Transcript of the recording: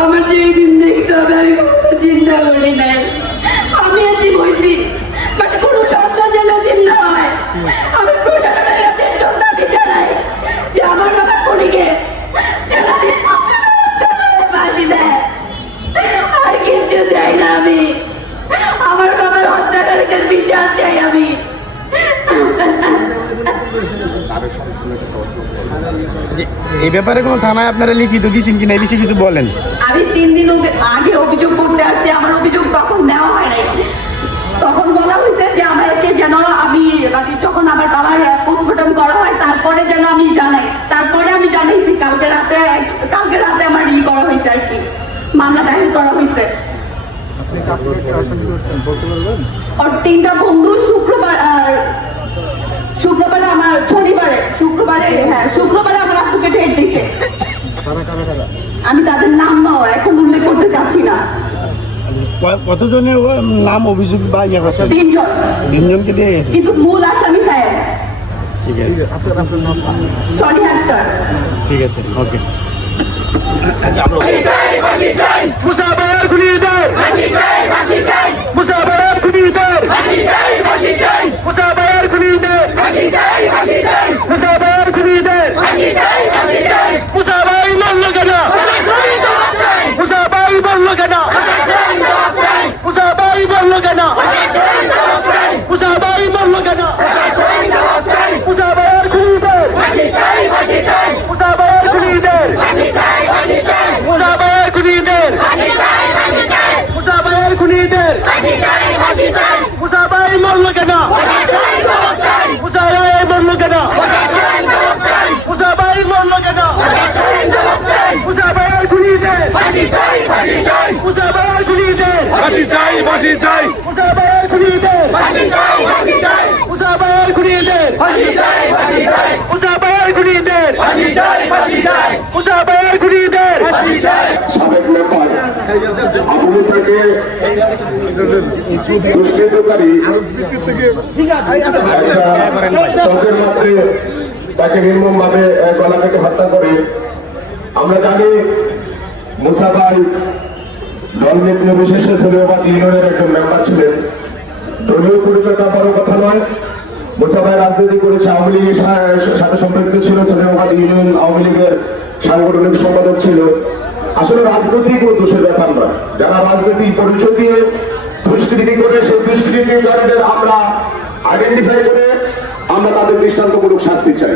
আমার যেই দিন দেখতে হবে আমি চিন্তা করি নাই। আমি এটি বলছি বাট কোনো সন্তান যেন দিন না হয়। আমি প্রশাসনের কাছে দাবি জানাই যে আমার বাবা পরিকে বাঁচি দেয়। আর কিছু চাই না আমি। আমার বাবার হত্যাকারীদের বিচার চাই আমি। এই ব্যাপারে কোনো থানায় আপনারা লিখিত দিয়েছেন কিনা, এই বিষয়ে কিছু বলেন? আমি 3 দিন আগে অভিযোগ করতে আসছি, আমার অভিযোগ তখন নেওয়া হয় নাই। তখন বলা হয়েছে যে আমাকে যেন আমি যখন আমার বাবার পোস্টমর্টম করা হয় তারপরে যেন আমি জানাই। তারপরে আমি জানাইছি কালকে রাতে আমার করা হয়েছে আর কি, মামলা দায়ের করা হয়েছে। আর 3টা বন্ধু শুক্রবারে আমার শুক্রবারে আমার আপুকে ঠেট দিচ্ছে। আমি তাদের নাম এখন উল্লেখ করতে চাচ্ছি না। কতজনের নাম অভিযোগ বা ইয়ে আছে? 3জনকে দিয়ে গেছে, কিন্তু মূল আসামি সাহেব। ঠিক আছে, সরি আক্তার। ঠিক আছে, ওকে। মুসাবায়ের খুনিদের ফাঁসি চাই, ফাঁসি চাই। মুসাবায়ের খুনিদের ফাঁসি চাই, ফাঁসি চাই। মুসাবায়ের খুনিদের ফাঁসি চাই, ফাঁসি চাই। মুসাবায়ের খুনিদের ফাঁসি চাই, ফাঁসি চাই। মুসাবাই বলল কেন? প্রশাসন জবাব চাই। মুসাবাই বলল কেন? প্রশাসন জবাব চাই। মুসাবাই বলল কেন? প্রশাসন জবাব চাই। মুসাবাই বলল কেন? প্রশাসন জবাব চাই। মুসাবায়ের খুনিদের ফাঁসি চাই, ফাঁসি চাই। মুসাবায়ের খুনিদের ফাঁসি চাই, ফাঁসি চাই। মুসাবায়ের খুনিদের ফাঁসি চাই, ফাঁসি চাই। মুসাবায়ের খুনিদের ফাঁসি চাই, ফাঁসি চাই। মুসাবাই বলল কেন? প্রশাসন জবাব চাই। মুসাবাই বলল কেন? প্রশাসন জবাব চাই। মুসাবাই বলল কেন? প্রশাসন জবাব চাই। মুসাবায়ের খুনিদের ফাঁসি চাই, ফাঁসি চাই। মুসাবায়ের খুনিদের ফাঁসি চাই, ফাঁসি চাই। মুসাবায়ের খুনিদের ফাঁসি চাই, ফাঁসি চাই। মুসাবায়ের খুনিদের ফাঁসি চাই, ফাঁসি চাই। মুসাবায়ের খুনিদের ফাঁসি চাই, ফাঁসি চাই। মুসাবায়ের খুনিদের ফাঁসি চাই। সাবেক নেপাল আবু মুসাকে দুষ্কৃতকারী চোখের মধ্যে তাকে নির্মমভাবে গলা কেটে হত্যা করে। আমরা জানি মুসা ভাই দলনীতি নির্বিশেষে সরিয়াবাদ ইউনিয়নের একজন মেম্বার ছিলেন। দলীয় পরিচয়টা বড় কথা নয়। মুসা ভাই রাজনীতি করেছে, আওয়ামী লীগের সাথে সম্পৃক্ত ছিল, সরিয়াবাদ ইউনিয়ন আওয়ামী লীগের সাংগঠনিক সম্পাদক ছিল। আসলে রাজনীতি কোনো দোষের ব্যাপার নয়। যারা রাজনীতি পরিচয় দিয়ে দুষ্কৃতি করে সেই দুষ্কৃতিকারীদের আমরা আইডেন্টিফাই করে আমরা তাদের দৃষ্টান্তমূলক শাস্তি চাই।